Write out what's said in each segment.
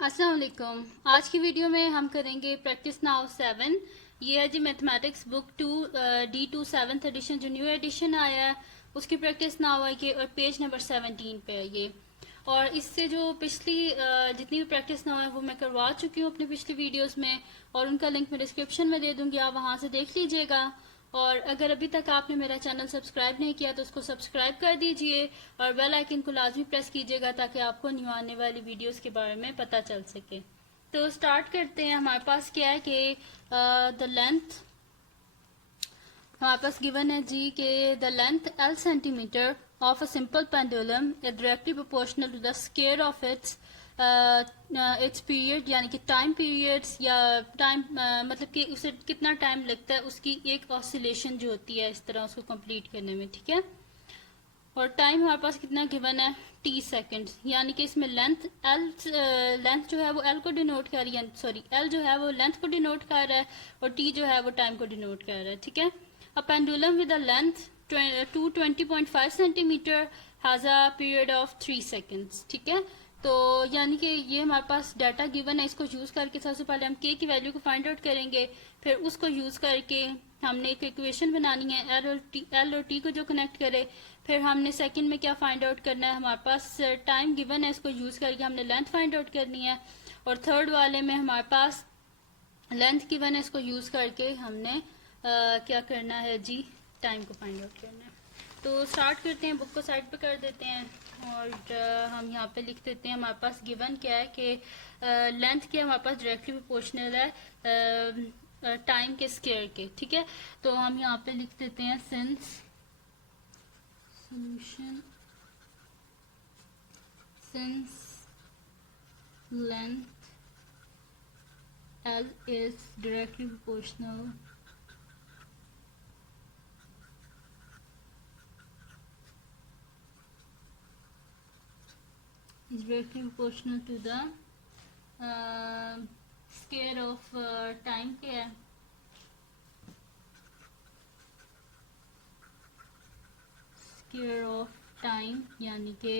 अस्सलाम वालेकुम। आज की वीडियो में हम करेंगे प्रैक्टिस नाउ 7। ये है जी mathematics book 2 D2 7th edition जो न्यू एडिशन आया है उसकी प्रैक्टिस नाउ है कि और पेज नंबर 17 पे है ये। और इससे जो पिछली जितनी भी प्रैक्टिस नाउ है वो मैं करवा चुकी हूँ अपनी पिछली वीडियोस में, और उनका लिंक मैं डिस्क्रिप्शन में दे दूंगी, आप वहाँ से देख लीजिएगा। और अगर अभी तक आपने मेरा चैनल सब्सक्राइब नहीं किया तो उसको सब्सक्राइब कर दीजिए और बेल आइकन को लाजमी प्रेस कीजिएगा ताकि आपको न्यू आने वाली वीडियोस के बारे में पता चल सके। तो स्टार्ट करते हैं। हमारे पास क्या है कि द लेंथ हमारे पास गिवन है जी के the length L centimetre of a simple pendulum is directly proportional to the square of its period, यानी कि टाइम पीरियड्स या टाइम मतलब कि उसे कितना टाइम लगता है उसकी एक ऑसिलेशन जो होती है इस तरह उसको कंप्लीट करने में, ठीक है। और टाइम हमारे पास कितना गिवन है t सेकेंड्स, यानी कि इसमें लेंथ जो है वो l को डिनोट कर रही है, सॉरी l जो है वो लेंथ को डिनोट कर रहा है और t जो है वो टाइम को डिनोट कर रहा है, ठीक है। A pendulum with a length 220.5 centimetre has a period of 3 seconds, ठीक है। तो यानी कि ये हमारे पास डाटा गिवन है, इसको यूज करके सबसे पहले हम k की वैल्यू को फाइंड आउट करेंगे, फिर उसको यूज करके हमने एक इक्वेशन बनानी है L और T को जो कनेक्ट करे, फिर हमने सेकंड में क्या फाइंड आउट करना है, हमारे पास टाइम गिवन है, इसको यूज करके हमने लेंथ फाइंड आउट करनी है, और थर्ड वाले में हमारे पास लेंथ गिवन है, इसको यूज करके हमने क्या करना है जी, टाइम को फाइंड आउट करना है। तो स्टार्ट करते हैं, बुक को साइड पे कर देते हैं और हम यहाँ पे लिख देते हैं हमारे पास गिवन क्या है कि लेंथ क्या हमारे पास डायरेक्टली प्रोपोर्शनल है टाइम के स्क्वायर के, ठीक है। तो हम यहाँ पे लिख देते हैं since solution since length L is directly proportional to the square of time क्या है, स्क्वायर ऑफ टाइम यानी कि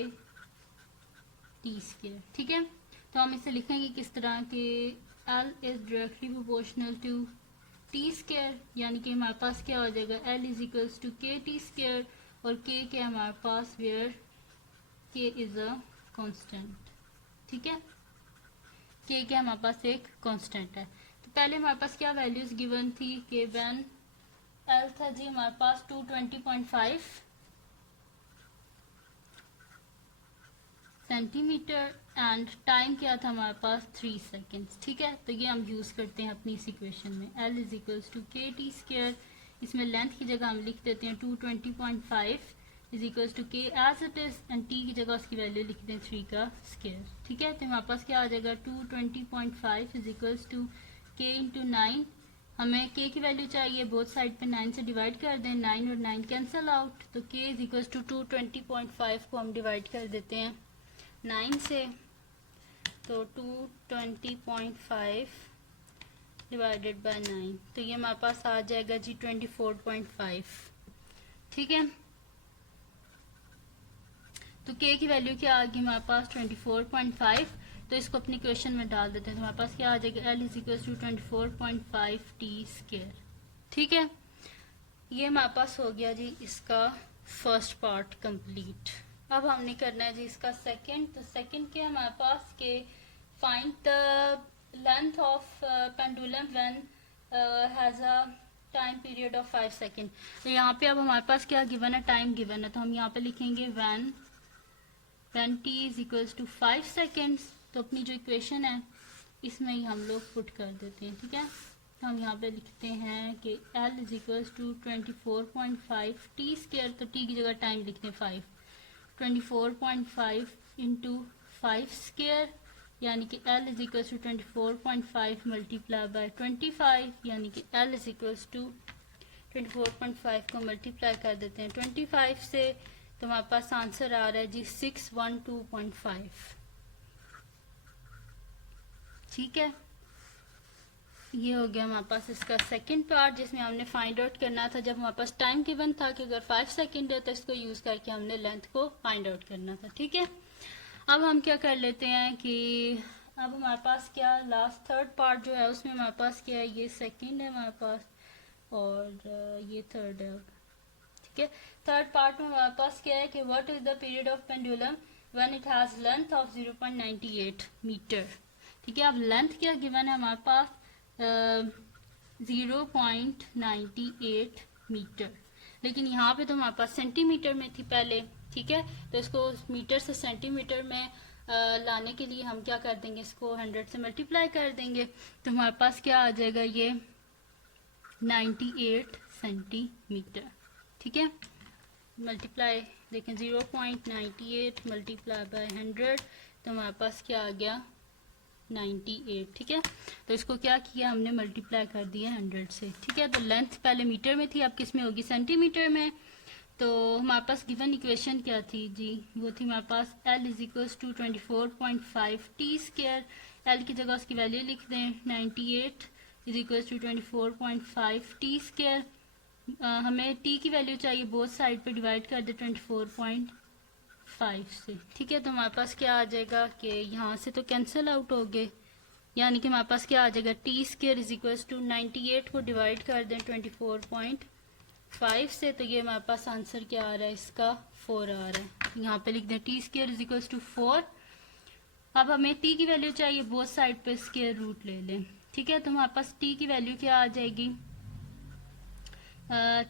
टी स्क्वायर, ठीक है। तो हम इसे लिखेंगे किस तरह के L is directly proportional to T square, यानी कि हमारे पास क्या हो जाएगा L is equals to K T square, और के क्या हमारे पास where K is a constant, ठीक है। के क्या हमारे पास एक कांस्टेंट है। तो पहले हमारे पास क्या वैल्यूज गिवन थी कि व्हेन L था जी हमारे पास 220.5 सेंटीमीटर एंड टाइम क्या था हमारे पास 3 सेकेंड्स, ठीक है। तो ये हम यूज करते हैं अपनी इस इक्वेशन में L is equals to K T square, इसमें लेंथ की जगह हम लिख देते हैं 220.5 is equals to K as it is, and T की जगह उसकी वैल्यू लिख दें 3 का स्क्वायर, ठीक है। तो हमारे पास क्या आ जाएगा 220.5 इज इक्वल्स टू के इंटू 9, हमें के की वैल्यू चाहिए, बोथ साइड पे 9 से डिवाइड कर दें, 9 और 9 कैंसिल आउट, तो के इज इक्वल्स टू 220.5 को हम डिवाइड कर देते हैं 9 से, तो 220.5 डिवाइडेड बाय 9, तो ये हमारे पास आ जाएगा जी 24.5, ठीक है। तो k की वैल्यू क्या आ गई हमारे पास 24.5, तो इसको अपनी क्वेश्चन में डाल देते हैं, तो हमारे पास क्या आ जाएगा L is equal to 24.5 T square, ठीक है। ये हमारे पास हो गया जी इसका फर्स्ट पार्ट कंप्लीट। अब हमने करना है जी इसका सेकंड। तो सेकंड क्या हमारे पास के find the length of pendulum when has a time period of 5 second. तो यहाँ पे अब हमारे पास क्या गिवन है, टाइम गिवन है, तो हम यहाँ पे लिखेंगे when t is equals to 5 seconds. तो अपनी जो इक्वेशन है इसमें ही हम लोग पुट कर देते हैं, ठीक है। तो हम यहाँ पे लिखते हैं कि L is equals to 24.5 T square, तो t की जगह टाइम लिखते हैं 5, 24.5 इंटू 5 स्क्वायर, यानी कि L is equals to 24.5 multiply by 25, यानी कि L इज इक्वल्स टू 24.5 को मल्टीप्लाई कर देते हैं 25 से, तो हमारे पास आंसर आ रहा है जी 612.5, ठीक है। ये हो गया हमारे पास इसका सेकंड पार्ट जिसमें हमने फाइंड आउट करना था, जब हमारे पास टाइम गिवन था कि अगर 5 सेकंड है तो इसको यूज करके हमने लेंथ को फाइंड आउट करना था, ठीक है। अब हम क्या कर लेते हैं कि अब हमारे पास क्या लास्ट थर्ड पार्ट जो है उसमें हमारे पास क्या है, ये सेकंड है हमारे पास और ये थर्ड है। ठीक है, थर्ड पार्ट में हमारे पास क्या है कि what is the period of pendulum when it has length of 0.98 metre. ठीक है, अब लेंथ क्या गिवन है हमारे पास 0.98 मीटर, लेकिन यहाँ पे तो हमारे पास सेंटीमीटर में थी पहले। ठीक है, तो इसको मीटर से सेंटीमीटर में लाने के लिए हम क्या कर देंगे, इसको 100 से मल्टीप्लाई कर देंगे, तो हमारे पास क्या आ जाएगा, ये 98 सेंटीमीटर। ठीक है, मल्टीप्लाई देखें 0.98 मल्टीप्लाई बाय 100, तो हमारे पास क्या आ गया 98। ठीक है, तो इसको क्या किया हमने, मल्टीप्लाई कर दिया 100 से। ठीक है, तो लेंथ पहले मीटर में थी, अब किस में होगी, सेंटीमीटर में। तो हमारे पास गिवन इक्वेशन क्या थी जी, वो थी हमारे पास L is equals to 24.5 T square. L की जगह उसकी वैल्यू लिख दें 98 is equals to 24.5 T square. हमें टी की वैल्यू चाहिए, बोथ साइड पे डिवाइड कर दे 24.5 से। ठीक है, तो हमारे पास क्या आ जाएगा कि यहाँ से तो कैंसिल आउट हो गए, यानी कि हमारे पास क्या आ जाएगा, T square is equals to 98 को डिवाइड कर दें 24.5 से, तो ये हमारे पास आंसर क्या आ रहा है, इसका 4 आ रहा है। यहाँ पे लिख दें T square is equals to 4। अब हमें टी की वैल्यू चाहिए, बोथ साइड पे स्क्वायर रूट ले लें। ठीक है, तो हमारे पास टी की वैल्यू क्या आ जाएगी,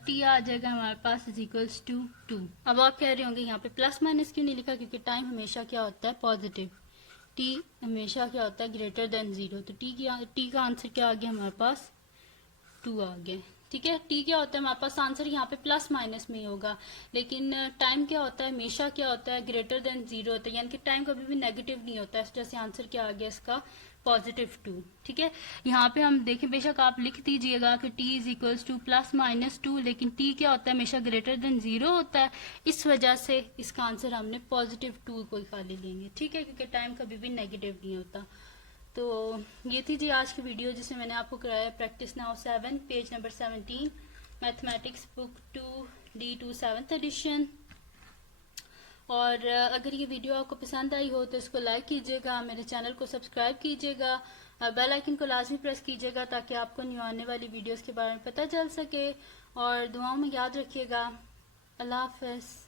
टी आ जाएगा हमारे पास इज इक्वल्स टू 2। अब आप कह रहे होंगे यहाँ पे प्लस माइनस क्यों नहीं लिखा, क्योंकि टाइम हमेशा क्या होता है, पॉजिटिव। टी हमेशा क्या होता है, ग्रेटर देन 0, तो टी का आंसर क्या आ गया हमारे पास 2 आ गया। ठीक है, टी क्या होता है हमारे पास आंसर यहाँ पे प्लस माइनस में ही होगा, लेकिन टाइम क्या होता है, हमेशा क्या होता है, ग्रेटर देन 0 होता है, यानी कि टाइम कभी भी नेगेटिव नहीं होता है। इस वजह से आंसर क्या आ गया इसका, +2। ठीक है, यहाँ पे हम देखें, बेशक आप लिख दीजिएगा कि t इज इक्वल्स टू +-2, लेकिन t क्या होता है, हमेशा ग्रेटर देन 0 होता है, इस वजह से इसका आंसर हमने +2 को खाली लेंगे। ठीक है, क्योंकि टाइम कभी भी नेगेटिव नहीं होता। तो ये थी जी आज की वीडियो, जिसमें मैंने आपको कराया practice now 7 page number 17 mathematics book 2D2 7th edition. और अगर ये वीडियो आपको पसंद आई हो तो इसको लाइक कीजिएगा, मेरे चैनल को सब्सक्राइब कीजिएगा, बेल आइकन को लाजमी प्रेस कीजिएगा ताकि आपको न्यू आने वाली वीडियोस के बारे में पता चल सके। और दुआओं में याद रखिएगा। अल्लाह हाफ़िज़।